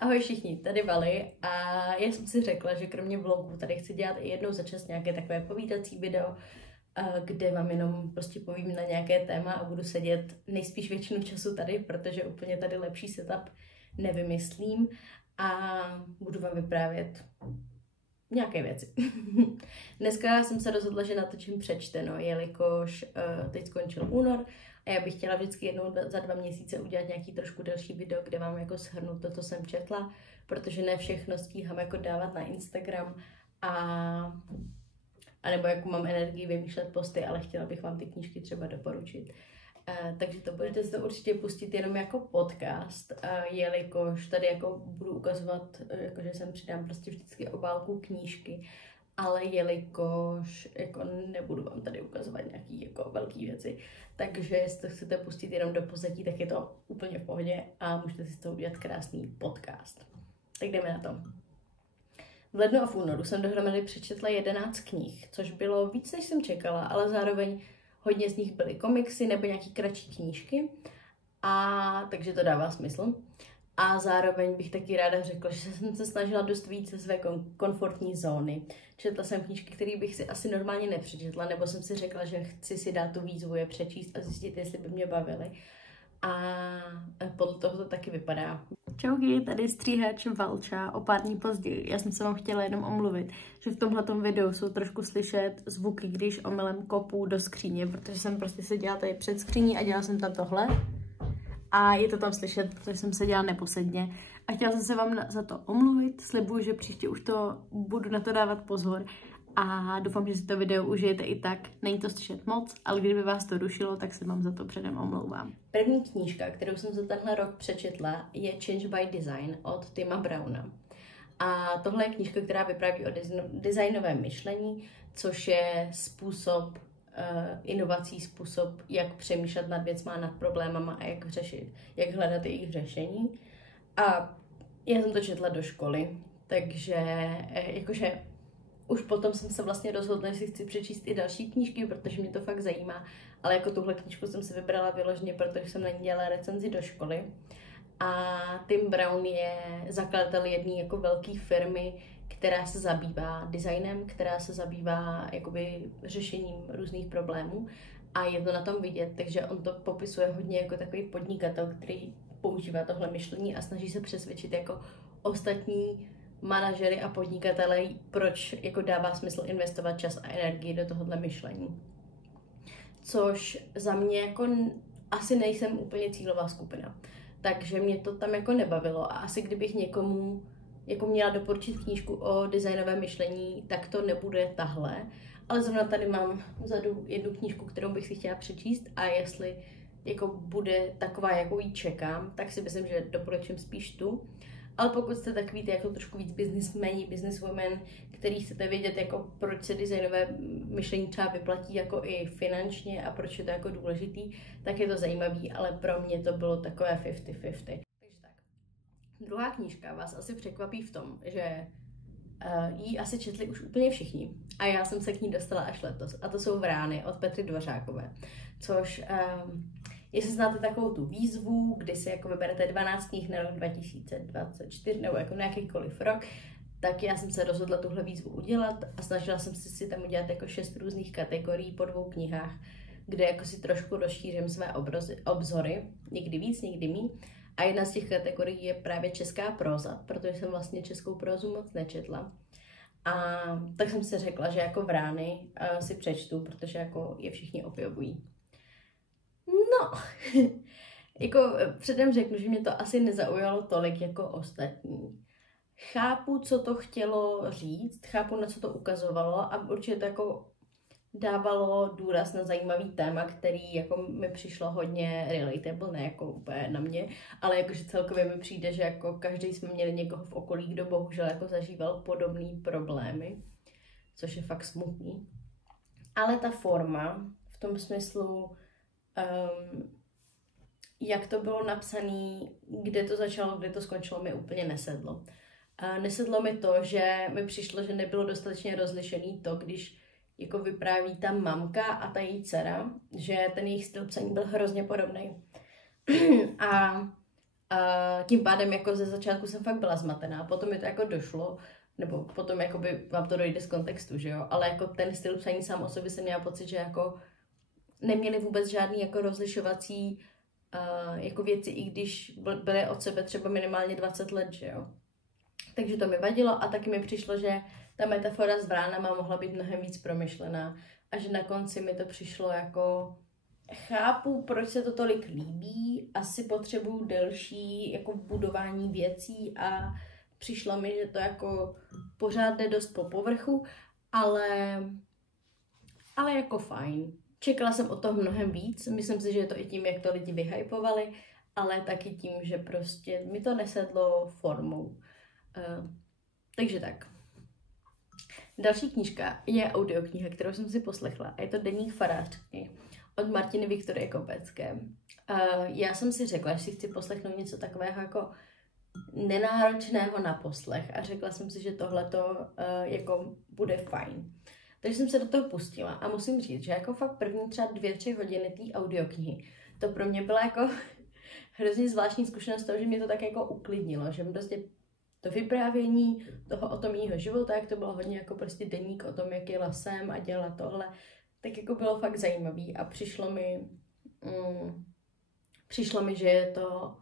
Ahoj všichni, tady Vali a já jsem si řekla, že kromě vlogů tady chci dělat i jednou za čas nějaké takové povídací video, kde vám jenom prostě povím na nějaké téma a budu sedět nejspíš většinu času tady, protože úplně tady lepší setup nevymyslím a budu vám vyprávět nějaké věci. Dneska jsem se rozhodla, že natočím přečteno, jelikož teď skončil únor a já bych chtěla vždycky jednou za 2 měsíce udělat nějaký trošku delší video, kde vám jako shrnu to, co jsem četla, protože ne všechno stíhám jako dávat na Instagram a nebo jako mám energii vymýšlet posty, ale chtěla bych vám ty knížky třeba doporučit. Takže to budete si to určitě pustit jenom jako podcast, jelikož tady jako budu ukazovat, jako že sem přidám prostě vždycky obálku knížky, ale jelikož jako nebudu vám tady ukazovat nějaký jako velký věci, takže jestli to chcete pustit jenom do pozadí, tak je to úplně v pohodě a můžete si z toho udělat krásný podcast. Tak jdeme na to. V lednu a v únoru jsem dohromady přečetla 11 knih, což bylo víc, než jsem čekala, ale zároveň hodně z nich byly komiksy nebo nějaký kratší knížky, a takže to dává smysl. A zároveň bych taky ráda řekla, že jsem se snažila dost víc ze své komfortní zóny. Četla jsem knížky, které bych si asi normálně nepřečetla, nebo jsem si řekla, že chci si dát tu výzvu je přečíst a zjistit, jestli by mě bavily. A podle toho to taky vypadá. Čauky, tady stříhač Valča o pár dní později. Já jsem se vám chtěla jenom omluvit, že v tomhletom videu jsou trošku slyšet zvuky, když omylem kopu do skříně, protože jsem prostě seděla tady před skříní a dělala jsem tam tohle. A je to tam slyšet, protože jsem seděla neposedně. A chtěla jsem se vám za to omluvit. Slibuju, že příště už to budu na to dávat pozor. A doufám, že si to video užijete i tak. Není to slyšet moc, ale kdyby vás to rušilo, tak se vám za to předem omlouvám. První knížka, kterou jsem za tenhle rok přečetla, je Change by Design od Tima Browna. A tohle je knížka, která vypráví o designovém myšlení, což je způsob inovací, způsob, jak přemýšlet nad věcma, nad problémama a jak hledat jejich řešení. A já jsem to četla do školy, takže jakože už potom jsem se vlastně rozhodla, že si chci přečíst i další knížky, protože mě to fakt zajímá, ale jako tuhle knížku jsem si vybrala vyloženě, protože jsem na ní dělala recenzi do školy. A Tim Brown je zakladatel jedné jako velké firmy, která se zabývá designem, která se zabývá jakoby řešením různých problémů a je to na tom vidět, takže on to popisuje hodně jako takový podnikatel, který používá tohle myšlení a snaží se přesvědčit jako ostatní manažery a podnikatele, proč jako dává smysl investovat čas a energii do tohohle myšlení. Což za mě jako asi nejsem úplně cílová skupina. Takže mě to tam jako nebavilo a asi kdybych někomu jako měla doporučit knížku o designovém myšlení, tak to nebude tahle. Ale zrovna tady mám vzadu jednu knížku, kterou bych si chtěla přečíst a jestli jako bude taková, jakou ji čekám, tak si myslím, že doporučím spíš tu. Ale pokud jste takový jako trošku víc businessmeni, businesswomen, který chcete vědět, jako proč se designové myšlení třeba vyplatí jako i finančně a proč je to jako důležitý, tak je to zajímavý, ale pro mě to bylo takové 50-50. Takže tak. Druhá knížka vás asi překvapí v tom, že ji asi četli už úplně všichni a já jsem se k ní dostala až letos. A to jsou Vrány od Petry Dvořákové, což jestli znáte takovou tu výzvu, kdy si jako vyberete 12 knih na rok 2024 nebo jako na jakýkoliv rok, tak já jsem se rozhodla tuhle výzvu udělat a snažila jsem si tam udělat jako 6 různých kategorií po 2 knihách, kde jako si trošku rozšířím své obzory, někdy víc, někdy míň. A jedna z těch kategorií je právě česká próza, protože jsem vlastně českou prózu moc nečetla. A tak jsem si řekla, že jako Vrány si přečtu, protože jako je všichni objevují. No, jako předem řeknu, že mě to asi nezaujalo tolik jako ostatní. Chápu, co to chtělo říct, chápu, na co to ukazovalo a určitě to jako dávalo důraz na zajímavý téma, který jako mi přišlo hodně relatable, ne jako úplně na mě, ale jakože celkově mi přijde, že jako každý jsme měli někoho v okolí, kdo bohužel jako zažíval podobné problémy, což je fakt smutný. Ale ta forma v tom smyslu, jak to bylo napsané, kde to začalo, kde to skončilo, mi úplně nesedlo. Nesedlo mi to, že mi přišlo, že nebylo dostatečně rozlišený to, když jako vypráví ta mamka a ta její dcera, že ten jejich styl psaní byl hrozně podobný. A A tím pádem jako ze začátku jsem fakt byla zmatená, potom mi to jako došlo, nebo potom jakoby vám to dojde z kontextu, že jo, ale jako ten styl psaní sám o sobě jsem měla pocit, že jako neměli vůbec žádný jako rozlišovací jako věci, i když byly od sebe třeba minimálně 20 let, že jo. Takže to mi vadilo a taky mi přišlo, že ta metafora s vránama mohla být mnohem víc promyšlená a že na konci mi to přišlo jako chápu, proč se to tolik líbí, asi potřebuju delší jako budování věcí a přišlo mi, že to jako pořád jde dost po povrchu, ale jako fajn. Čekala jsem o toho mnohem víc, myslím si, že je to i tím, jak to lidi vyhypovali, ale taky tím, že prostě mi to nesedlo formou. Takže tak. Další knížka je audiokniha, kterou jsem si poslechla a je to Deník farářky od Martiny Viktorie Kopecké. Já jsem si řekla, že si chci poslechnout něco takového jako nenáročného na poslech a řekla jsem si, že tohleto jako bude fajn. Takže jsem se do toho pustila a musím říct, že jako fakt první třeba 2-3 hodiny té audioknihy, to pro mě byla jako hrozně zvláštní zkušenost toho, že mě to tak jako uklidnilo, že prostě to vyprávění toho o tom mýho života, jak to bylo hodně jako prostě deník o tom, jak jela jsem a dělala tohle, tak jako bylo fakt zajímavý a přišlo mi, že je to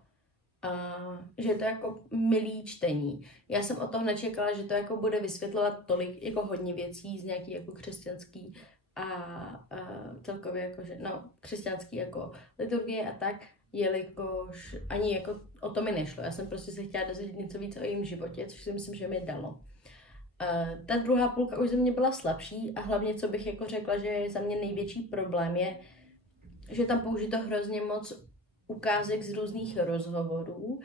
jako milý čtení. Já jsem od toho nečekala, že to jako bude vysvětlovat tolik jako hodně věcí z nějaký jako křesťanský a celkově jako, že křesťanský jako liturgie a tak, jelikož ani jako o to mi nešlo. Já jsem prostě se chtěla dozvědět něco víc o jejím životě, což si myslím, že mi dalo. Ta druhá půlka už ze mě byla slabší a hlavně, co bych jako řekla, že je za mě největší problém, je, že tam použito hrozně moc ukázek z různých rozhovorů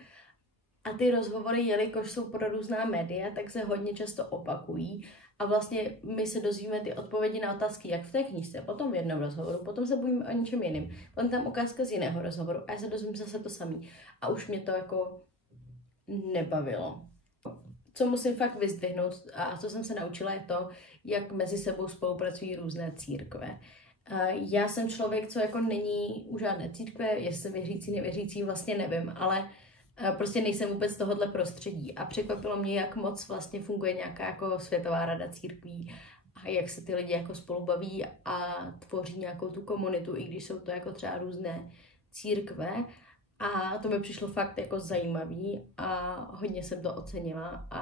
a ty rozhovory, jelikož jsou pro různá média, tak se hodně často opakují a vlastně my se dozvíme ty odpovědi na otázky jak v té knížce, potom v jednom rozhovoru, potom se bavíme o něčem jiném, potom tam ukázka z jiného rozhovoru a já se dozvím zase to samý a už mě to jako nebavilo. Co musím fakt vyzdvihnout a co jsem se naučila je to, jak mezi sebou spolupracují různé církve. Já jsem člověk, co jako není u žádné církve, jestli jsem věřící, nevěřící, vlastně nevím, ale prostě nejsem vůbec z tohohle prostředí a překvapilo mě, jak moc vlastně funguje nějaká jako světová rada církví a jak se ty lidi jako spolu baví a tvoří nějakou tu komunitu, i když jsou to jako třeba různé církve a to mi přišlo fakt jako zajímavý a hodně jsem to ocenila a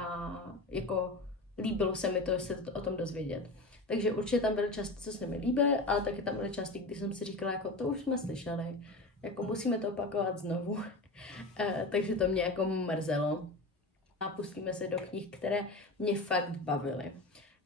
jako líbilo se mi to, se o tom dozvědět. Takže určitě tam byly části, co se mi líbily, ale taky tam byly části, kdy jsem si říkala, jako to už jsme slyšeli, jako musíme to opakovat znovu. Takže to mě jako mrzelo. A pustíme se do knih, které mě fakt bavily.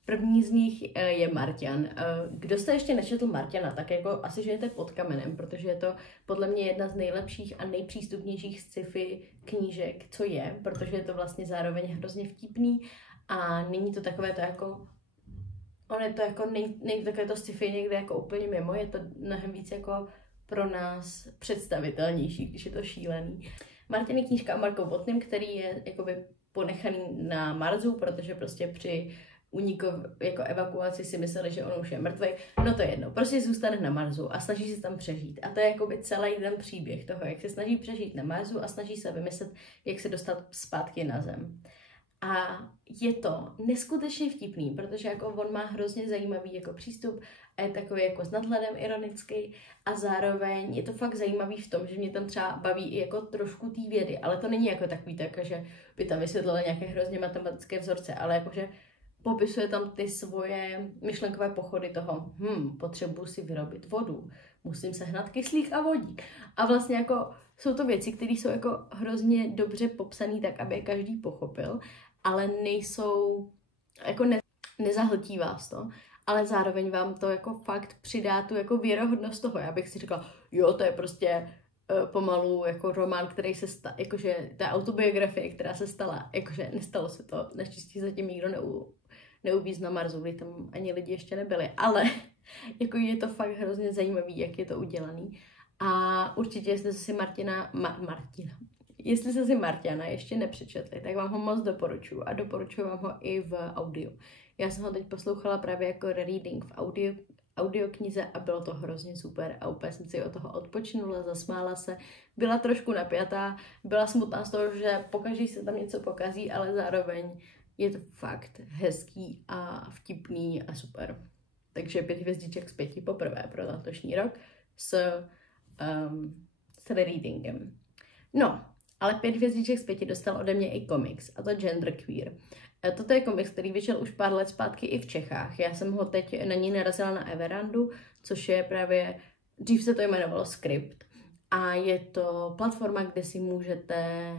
První z nich je Marťan. Kdo jste ještě nečetl Marťana, tak jako asi žijete pod kamenem, protože je to podle mě jedna z nejlepších a nejpřístupnějších sci-fi knížek, co je, protože je to vlastně zároveň hrozně vtipný a není to takové to jako on je to jako, není takové to sci-fi někde jako úplně mimo, je to mnohem víc jako pro nás představitelnější, když je to šílený. Martin je knížka o Marku Botným, který je jakoby ponechaný na Marsu, protože prostě při úniku jako evakuaci si mysleli, že on už je mrtvý. No to je jedno, prostě zůstane na Marsu a snaží se tam přežít. A to je jakoby celý ten příběh toho, jak se snaží přežít na Marsu a snaží se vymyslet, jak se dostat zpátky na Zem. A je to neskutečně vtipný, protože jako on má hrozně zajímavý jako přístup a je takový jako s nadhledem ironický a zároveň je to fakt zajímavý v tom, že mě tam třeba baví i jako trošku té vědy, ale to není jako takový tak, že by tam vysvětlila nějaké hrozně matematické vzorce, ale jakože popisuje tam ty svoje myšlenkové pochody toho, potřebuji si vyrobit vodu, musím sehnat kyslík a vodík. A vlastně jako jsou to věci, které jsou jako hrozně dobře popsané tak, aby je každý pochopil, ale nejsou, jako nezahltí vás to, ale zároveň vám to jako fakt přidá tu jako věrohodnost toho. Já bych si řekla, jo, to je prostě pomalu jako román, který se stal, jakože ta autobiografie, která se stala, jakože nestalo se to, naštěstí zatím nikdo neuvíz na Marsu, kdy tam ani lidi ještě nebyli, ale jako je to fakt hrozně zajímavý, jak je to udělaný. A určitě, jestli jste si jestli jste si Marťana ještě nepřečetli, tak vám ho moc doporučuji a doporučuji vám ho i v audiu. Já jsem ho teď poslouchala právě jako reading v audiu audioknize a bylo to hrozně super a úplně jsem si od toho odpočinula, zasmála se, byla trošku napjatá, byla smutná z toho, že pokaždé se tam něco pokazí, ale zároveň je to fakt hezký a vtipný a super. Takže 5 hvězdiček z 5 poprvé pro letošní rok s readingem. No, ale 5 hvězdiček z 5 dostal ode mě i komiks, a to Genderqueer. Toto je komiks, který vyšel už pár let zpátky i v Čechách. Já jsem ho teď na ní narazila na Everandu, což je právě, dřív se to jmenovalo Script. A je to platforma, kde si můžete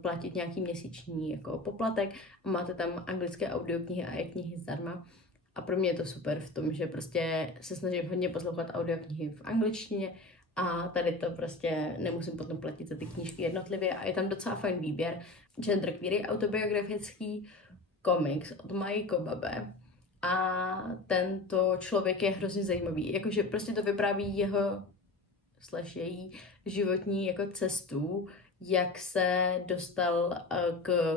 platit nějaký měsíční jako poplatek a máte tam anglické audioknihy a e-knihy zdarma. A pro mě je to super v tom, že prostě se snažím hodně poslouchat audioknihy v angličtině a tady to prostě nemusím potom platit za ty knížky jednotlivě a je tam docela fajn výběr. Genderqueer je autobiografický komiks od Maji Kobabe a tento člověk je hrozně zajímavý. Jakože prostě to vypráví její životní jako cestu, jak se dostal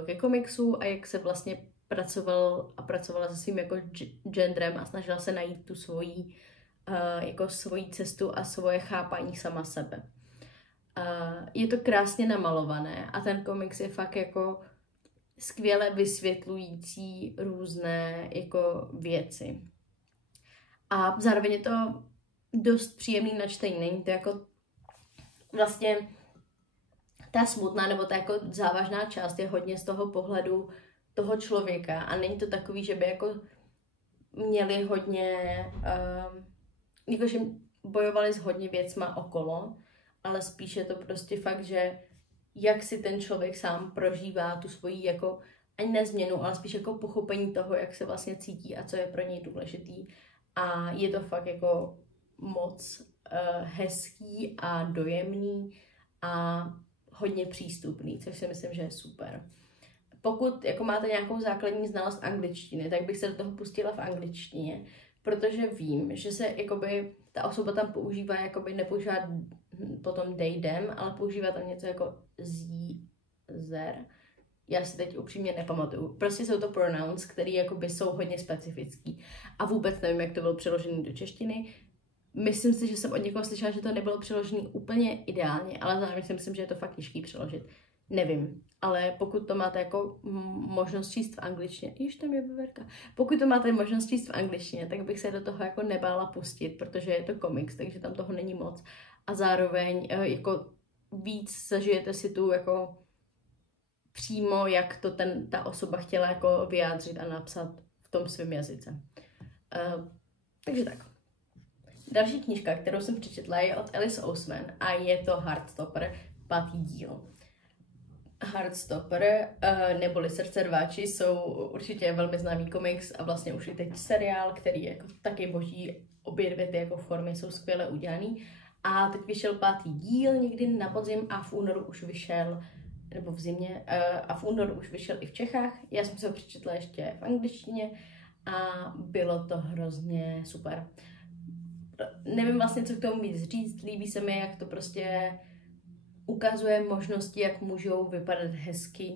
ke komiksu a jak se vlastně pracovala se svým jako genderem a snažila se najít tu svoji cestu a svoje chápání sama sebe. Je to krásně namalované a ten komiks je fakt jako skvěle vysvětlující různé jako věci. A zároveň je to dost příjemný na čtení. Není to jako vlastně ta smutná nebo ta jako závažná část je hodně z toho pohledu toho člověka a není to takový, že by jako měli hodně, jakože bojovali s hodně věcma okolo, ale spíš je to prostě fakt, že jak si ten člověk sám prožívá tu svoji jako ani ne změnu, ale spíš jako pochopení toho, jak se vlastně cítí a co je pro něj důležitý. A je to fakt jako moc hezký a dojemný a hodně přístupný, což si myslím, že je super. Pokud jako máte nějakou základní znalost angličtiny, tak bych se do toho pustila v angličtině, protože vím, že se jakoby ta osoba tam používá, jakoby nepoužívá potom they, them, ale používá tam něco jako zer. Já si teď upřímně nepamatuju. Prostě jsou to pronouns, které jakoby jsou hodně specifický. A vůbec nevím, jak to bylo přeložené do češtiny. Myslím si, že jsem od někoho slyšela, že to nebylo přeložené úplně ideálně, ale zároveň si myslím, že je to fakt těžký přeložit. Nevím, ale pokud to máte jako možnost číst v angličtině, již tam je veverka. Pokud to máte možnost číst v angličtině, tak bych se do toho jako nebála pustit, protože je to komiks, takže tam toho není moc. A zároveň jako víc zažijete si tu jako přímo, jak to ta osoba chtěla jako vyjádřit a napsat v tom svém jazyce. Takže tak. Další knížka, kterou jsem přečetla, je od Alice Oseman a je to Heartstopper, 5. díl. Heartstopper neboli Srdce rváči jsou určitě velmi známý komiks a vlastně už i teď seriál, který je jako taky boží, obě dvě ty jako formy jsou skvěle udělaný. A teď vyšel 5. díl někdy na podzim a v únoru už vyšel, nebo v zimě, a v únoru už vyšel i v Čechách. Já jsem se ho přečetla ještě v angličtině a bylo to hrozně super. Nevím vlastně, co k tomu víc říct, líbí se mi, jak to prostě ukazuje možnosti, jak můžou vypadat hezky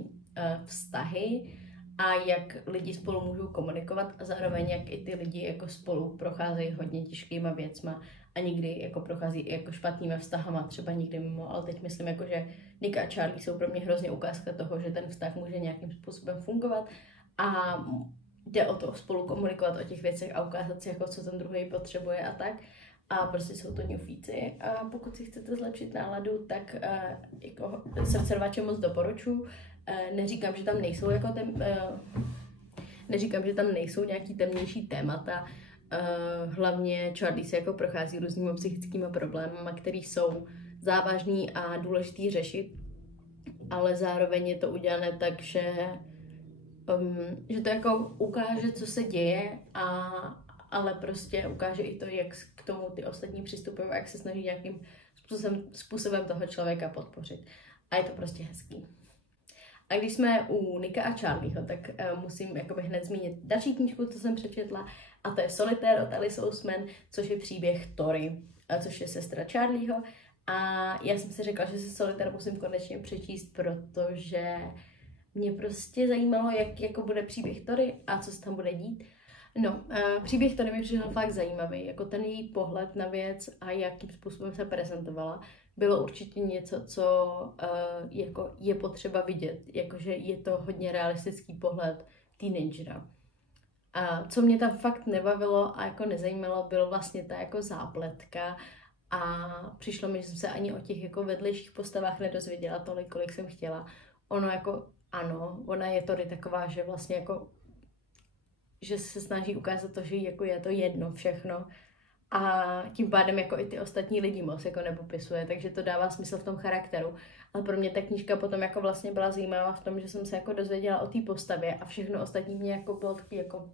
vztahy a jak lidi spolu můžou komunikovat a zároveň jak i ty lidi jako spolu procházejí hodně těžkýma věcma a někdy jako prochází i jako špatnýma vztahama, třeba někdy mimo, ale teď myslím jako, že Nika a Charlie jsou pro mě hrozně ukázka toho, že ten vztah může nějakým způsobem fungovat a jde o to spolu komunikovat o těch věcech a ukázat si, jako co ten druhý potřebuje a tak. A prostě jsou to ňufíci. A pokud si chcete zlepšit náladu, tak jako Srdce rváče moc doporučuji. Neříkám, že tam nejsou jako neříkám, že tam nejsou nějaký temnější témata. Hlavně Charlie se jako prochází různými psychickými problémy, které jsou závažný a důležitý řešit, ale zároveň je to udělané tak, že to jako ukáže, co se děje, ale prostě ukáže i to, jak k tomu ty ostatní přistupují a jak se snaží nějakým způsobem toho člověka podpořit. A je to prostě hezký. A když jsme u Nika a Charlieho, tak musím jakoby hned zmínit další knížku, co jsem přečetla, a to je Solitér od Alice Oseman, což je příběh Tori, což je sestra Charlieho. A já jsem si řekla, že se Solitér musím konečně přečíst, protože mě prostě zajímalo, jak jako bude příběh Tori a co se tam bude dít. No, příběh tady mi přišel fakt zajímavý, jako ten její pohled na věc a jakým způsobem se prezentovala, bylo určitě něco, co jako je potřeba vidět, jakože je to hodně realistický pohled teenagera. A co mě tam fakt nebavilo a jako nezajímalo, bylo vlastně ta jako zápletka a přišlo mi, že jsem se ani o těch jako vedlejších postavách nedozvěděla tolik, kolik jsem chtěla. Ono jako, ano, ona je tady taková, že vlastně jako že se snaží ukázat to, že jako je to jedno všechno a tím pádem jako i ty ostatní lidi moc jako nepopisuje, takže to dává smysl v tom charakteru. Ale pro mě ta knížka potom jako vlastně byla zajímavá v tom, že jsem se jako dozvěděla o té postavě a všechno ostatní mě jako bylo takový jako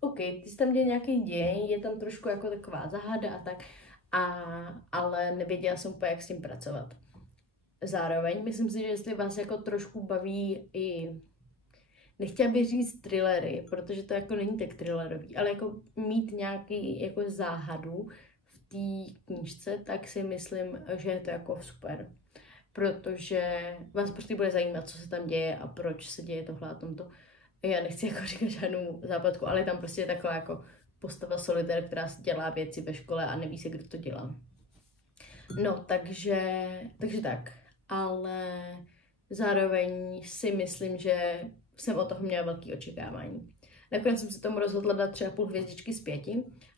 OK, ty jsi tam děje nějaký děj, je tam trošku jako taková záhada a tak, ale nevěděla jsem úplně, jak s tím pracovat. Zároveň myslím si, že jestli vás jako trošku baví i nechtěla bych říct thrillery, protože to jako není tak thrillerový, ale jako mít nějaký jako záhadu v té knížce, tak si myslím, že je to jako super. Protože vás prostě bude zajímat, co se tam děje a proč se děje tohle a tomto. Já nechci jako říkat žádnou zápletku, ale tam prostě je taková jako postava solitér, která si dělá věci ve škole a neví se, kdo to dělá. No, takže tak. Ale zároveň si myslím, že jsem od toho měla velké očekávání. Nakonec jsem se tomu rozhodla dát 3,5 hvězdičky z 5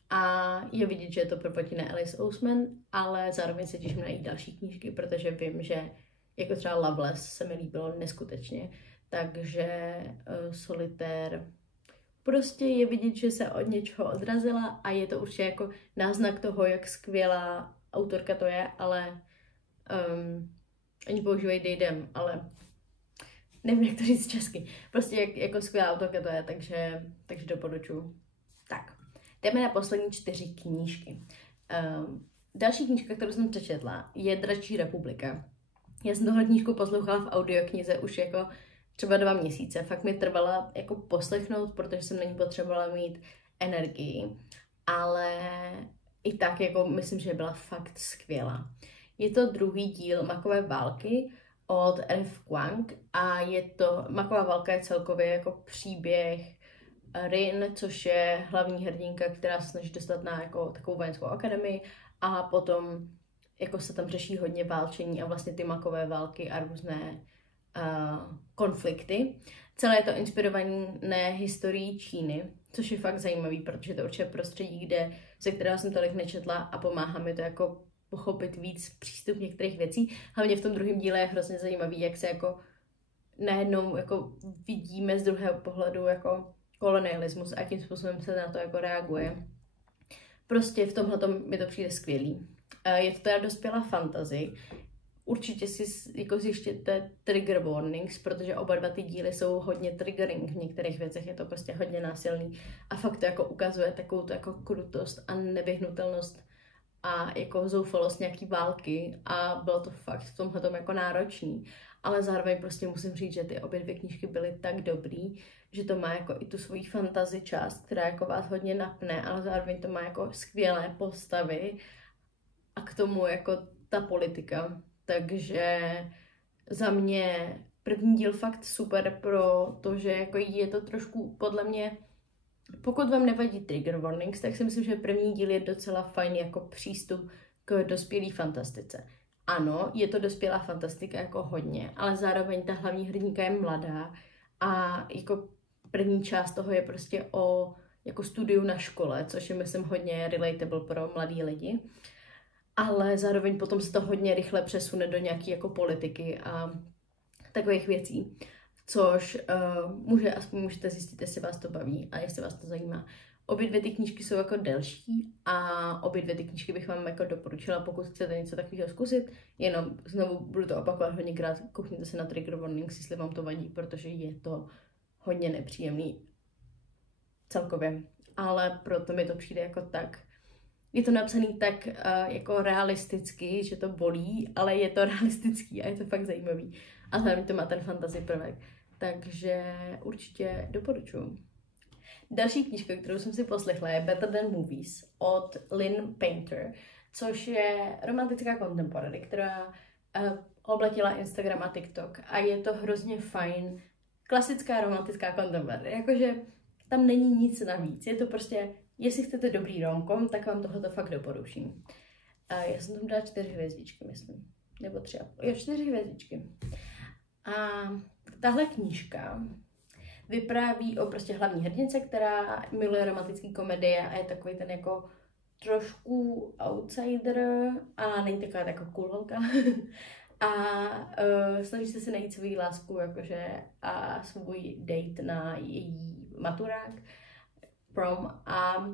a je vidět, že je to propotěné Alice Oseman, ale zároveň se těším na její další knížky, protože vím, že jako třeba Loveless se mi líbilo neskutečně, takže Solitér prostě je vidět, že se od něčeho odrazila a je to určitě jako náznak toho, jak skvělá autorka to je, ale oni používají Dejdem, ale nevím, jak to říct česky. Prostě jako skvělá autorka to je, takže doporučuji. Tak, jdeme na poslední 4 knížky. Další knížka, kterou jsem přečetla, je Dračí republika. Já jsem tohle knížku poslouchala v audioknize už jako třeba 2 měsíce. Fakt mi trvala jako poslechnout, protože jsem na ní potřebovala mít energii. Ale i tak jako myslím, že byla fakt skvělá. Je to druhý díl Makové války od F. Kuang a je to, Maková válka je celkově jako příběh Rin, což je hlavní hrdinka, která se snaží dostat na jako takovou vojenskou akademii a potom jako se tam řeší hodně válčení a vlastně ty makové války a různé konflikty. Celé je to inspirované historií Číny, což je fakt zajímavý, protože to určitě prostředí, ze kterého jsem tolik nečetla a pomáhá mi to jako pochopit víc přístup některých věcí. Hlavně v tom druhém díle je hrozně zajímavý, jak se jako najednou jako vidíme z druhého pohledu jako kolonialismus a tím způsobem se na to jako reaguje. Prostě v tomhletom mi to přijde skvělý. Je to teda dospělá fantasy. Určitě si jako zjištěte trigger warnings, protože oba 2 ty díly jsou hodně triggering. V některých věcech je to prostě hodně násilný a fakt to jako ukazuje takovou to jako krutost a nevyhnutelnost a jako zoufalost nějaký války a bylo to fakt v tomhletom jako náročný. Ale zároveň prostě musím říct, že ty obě 2 knížky byly tak dobrý, že to má jako i tu svoji fantasy část, která jako vás hodně napne, ale zároveň to má jako skvělé postavy a k tomu jako ta politika. Takže za mě první díl fakt super pro to, že jako je to trošku podle mě, pokud vám nevadí trigger warnings, tak si myslím, že první díl je docela fajn jako přístup k dospělé fantastice. Ano, je to dospělá fantastika jako hodně, ale zároveň ta hlavní hrdinka je mladá a jako první část toho je prostě o jako studiu na škole, což je myslím hodně relatable pro mladý lidi. Ale zároveň potom se to hodně rychle přesune do nějaké jako politiky a takových věcí, což můžete zjistit, jestli vás to baví a jestli vás to zajímá. Obě 2 ty knížky jsou jako delší a obě 2 ty knížky bych vám jako doporučila, pokud chcete něco takového zkusit. Jenom znovu budu to opakovat hodněkrát, koukněte se na trigger warnings, jestli vám to vadí, protože je to hodně nepříjemný celkově. Ale proto mi to přijde jako tak. Je to napsaný tak jako realisticky, že to bolí, ale je to realistický a je to fakt zajímavý. A hlavně to má ten fantasy prvek. Takže určitě doporučuji. Další knížka, kterou jsem si poslechla, je Better Than Movies od Lynn Painter, což je romantická contemporary, která obletila Instagram a TikTok a je to hrozně fajn, klasická romantická contemporary, jakože tam není nic navíc. Je to prostě, jestli chcete dobrý romkom, tak vám tohoto fakt doporučím. A já jsem tam dala 4 hvězdičky, myslím. Nebo 3,5. Jo, 4 hvězdičky. A tahle knížka vypráví o prostě hlavní hrdince, která miluje romantické komedie a je takový ten jako trošku outsider a není taková jako cool holka. A snaží se si najít svou lásku jakože a svůj date na její maturák, prom, a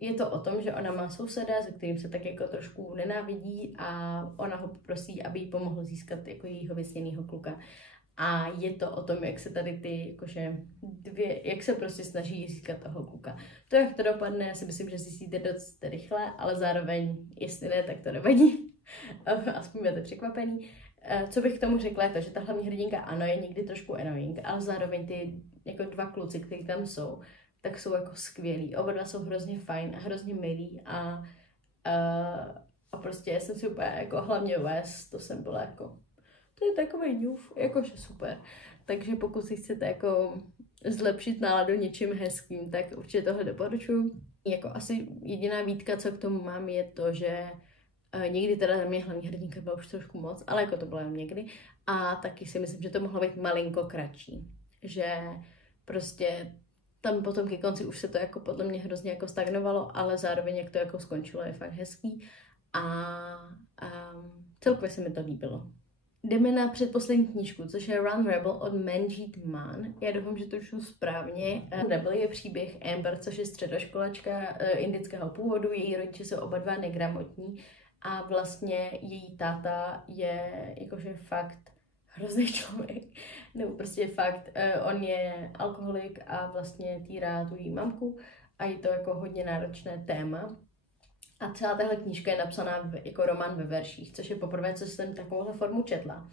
je to o tom, že ona má souseda, se kterým se tak jako trošku nenávidí a ona ho poprosí, aby jí pomohl získat jako jejího vysněnýho kluka. A je to o tom, jak se tady ty, jakože jak se prostě snaží získat toho kluka. To, jak to dopadne, já si myslím, že zjistíte dost rychle, ale zároveň, jestli ne, tak to nevadí. Aspoň budete překvapený. Co bych k tomu řekla, je to, že ta hlavní hrdinka, ano, je někdy trošku annoying, ale zároveň ty jako 2 kluci, kteří tam jsou, tak jsou jako skvělí. Oba dva jsou hrozně fajn a hrozně milí a prostě jsem si úplně jako hlavně Wes, to jsem byla jako, to je takový ňuf, jakože super. Takže pokud si chcete jako zlepšit náladu něčím hezkým, tak určitě tohle doporučuji. Jako asi jediná výtka, co k tomu mám, je to, že někdy teda na mě hlavní hrdinka byla už trošku moc, ale jako to bylo jen někdy. A taky si myslím, že to mohlo být malinko kratší. Že prostě tam potom ke konci už se to jako podle mě hrozně jako stagnovalo, ale zároveň jak to jako skončilo je fakt hezký a celkově se mi to líbilo. Jdeme na předposlední knížku, což je Run Rebel od Manjeet Mann. Já doufám, že to čtu správně. Rebel je příběh Amber, což je středoškolačka indického původu. Její rodiče jsou oba dva negramotní a vlastně její táta je jakože fakt hrozný člověk. Nebo prostě fakt, on je alkoholik a vlastně týrá tu její mamku a je to jako hodně náročné téma. A celá tahle knížka je napsaná jako román ve verších, což je poprvé, co jsem takovouhle formu četla.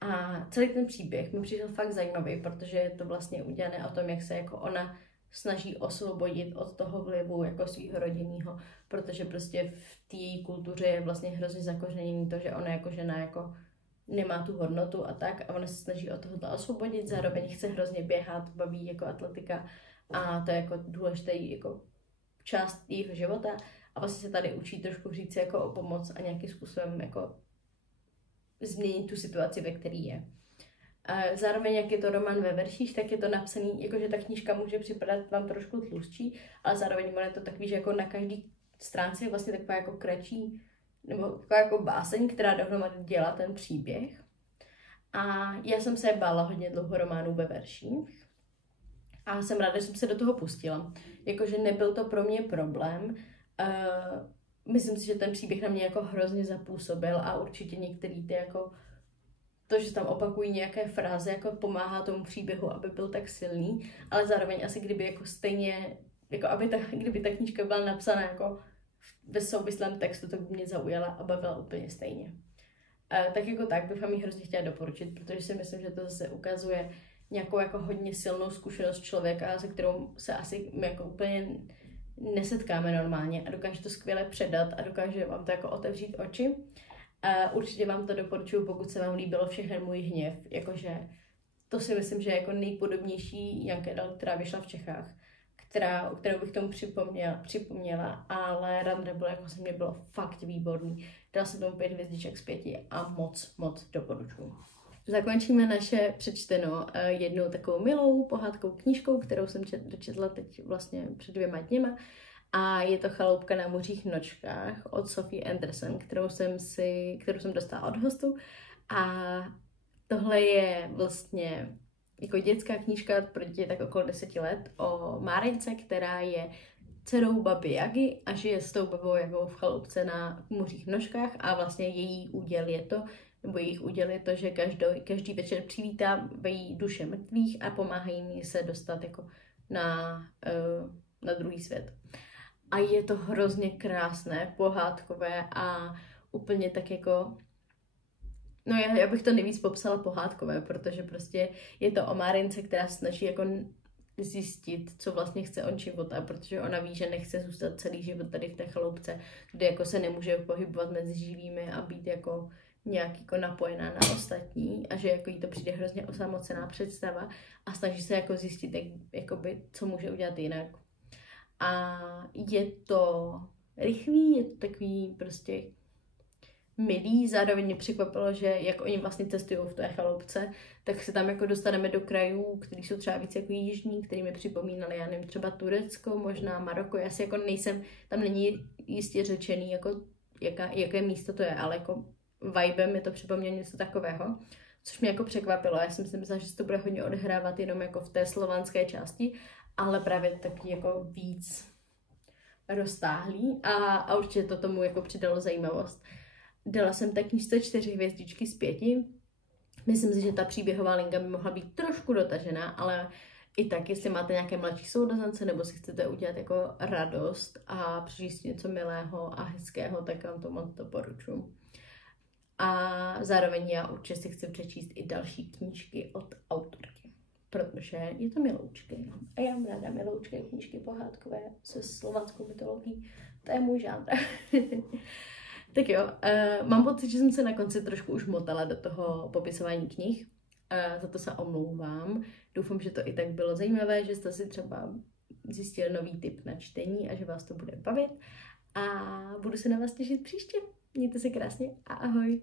A celý ten příběh mi přišel fakt zajímavý, protože je to vlastně udělané o tom, jak se jako ona snaží osvobodit od toho vlivu jako svého rodinného, protože prostě v té její kultuře je vlastně hrozně zakořeněný to, že ona jako žena jako nemá tu hodnotu a tak a ona se snaží od tohoto osvobodit, zároveň chce hrozně běhat, baví jako atletika a to je jako důležitý jako část jejího života. A vlastně se tady učí trošku říct jako o pomoc a nějakým způsobem jako změnit tu situaci, ve které je. A zároveň, jak je to román ve verších, tak je to napsaný, jakože ta knížka může připadat vám trošku tlustší, ale zároveň je to takový, že jako na každý stránce je vlastně taková jako kratší, nebo taková jako báseň, která dohromady dělá ten příběh. A já jsem se bála hodně dlouho románů ve verších. A jsem ráda, že jsem se do toho pustila. Jakože nebyl to pro mě problém. Myslím si, že ten příběh na mě jako hrozně zapůsobil a určitě některý ty jako to, že tam opakují nějaké fráze, jako pomáhá tomu příběhu, aby byl tak silný, ale zároveň asi kdyby jako stejně, jako kdyby ta knížka byla napsána jako ve souvislém textu, to by mě zaujala a bavila úplně stejně. Tak jako tak bych vám ji hrozně chtěla doporučit, protože si myslím, že to zase ukazuje nějakou jako hodně silnou zkušenost člověka, se kterou se asi jako úplně nesetkáme normálně a dokáže to skvěle předat a dokáže vám to jako otevřít oči. Určitě vám to doporučuji, pokud se vám líbilo Všechen můj hněv, jakože to si myslím, že je jako nejpodobnější Young Adult, která vyšla v Čechách, kterou bych tomu připomněla, ale Run Rebel jako se mě bylo fakt výborný. Dala jsem tomu 5 hvězdiček z 5 a moc doporučuji. Zakončíme naše přečteno jednou takovou milou pohádkou knížkou, kterou jsem dočetla teď vlastně před 2 dněma. A je to Chaloupka na mořích nočkách od Sophie Anderson, kterou jsem dostala od hostu. A tohle je vlastně jako dětská knížka pro děti tak okolo 10 let o Márince, která je dcerou baby Jagy a žije s tou babou Jagou v chaloupce na mořích nožkách a vlastně její úděl je to, nebo jejich úděl je to, že každý večer přivítají duše mrtvých a pomáhají jim se dostat jako na druhý svět. A je to hrozně krásné, pohádkové a úplně tak jako... No já bych to nejvíc popsala pohádkové, protože prostě je to o Márince, která snaží jako zjistit, co vlastně chce od života, protože ona ví, že nechce zůstat celý život tady v té chaloupce, kde jako se nemůže pohybovat mezi živými a být jako nějak jako napojená na ostatní a že jako jí to přijde hrozně osamocená představa a snaží se jako zjistit, jakoby, co může udělat jinak. A je to rychlý, je to takový prostě milý, zároveň mě překvapilo, že jak oni vlastně cestují v té chaloupce, tak se tam jako dostaneme do krajů, které jsou třeba víc jako jižní, který mi připomínaly, já nevím, třeba Turecko, možná Maroko, já si jako nejsem, tam není jistě řečený, jako jaké místo to je, ale jako vibem mi to připomnělo něco takového, což mě jako překvapilo. Já jsem si myslela, že se to bude hodně odehrávat jenom jako v té slovanské části, ale právě taky jako víc roztáhlý a určitě to tomu jako přidalo zajímavost. Dala jsem té knížce 4 hvězdičky z 5. Myslím si, že ta příběhová linka by mohla být trošku dotažená, ale i tak, jestli máte nějaké mladší sourozence nebo si chcete udělat jako radost a přečíst něco milého a hezkého, tak vám to moc doporučuji. A zároveň já určitě si chci přečíst i další knížky od autorky, protože je to miloučky. A já mám ráda miloučky, knížky pohádkové se slovanskou mytologií. To je můj žánr. Tak jo, mám pocit, že jsem se na konci trošku už motala do toho popisování knih. Za to se omlouvám. Doufám, že to i tak bylo zajímavé, že jste si třeba zjistili nový tip na čtení a že vás to bude bavit. A budu se na vás těšit příště. Mějte se krásně a ahoj.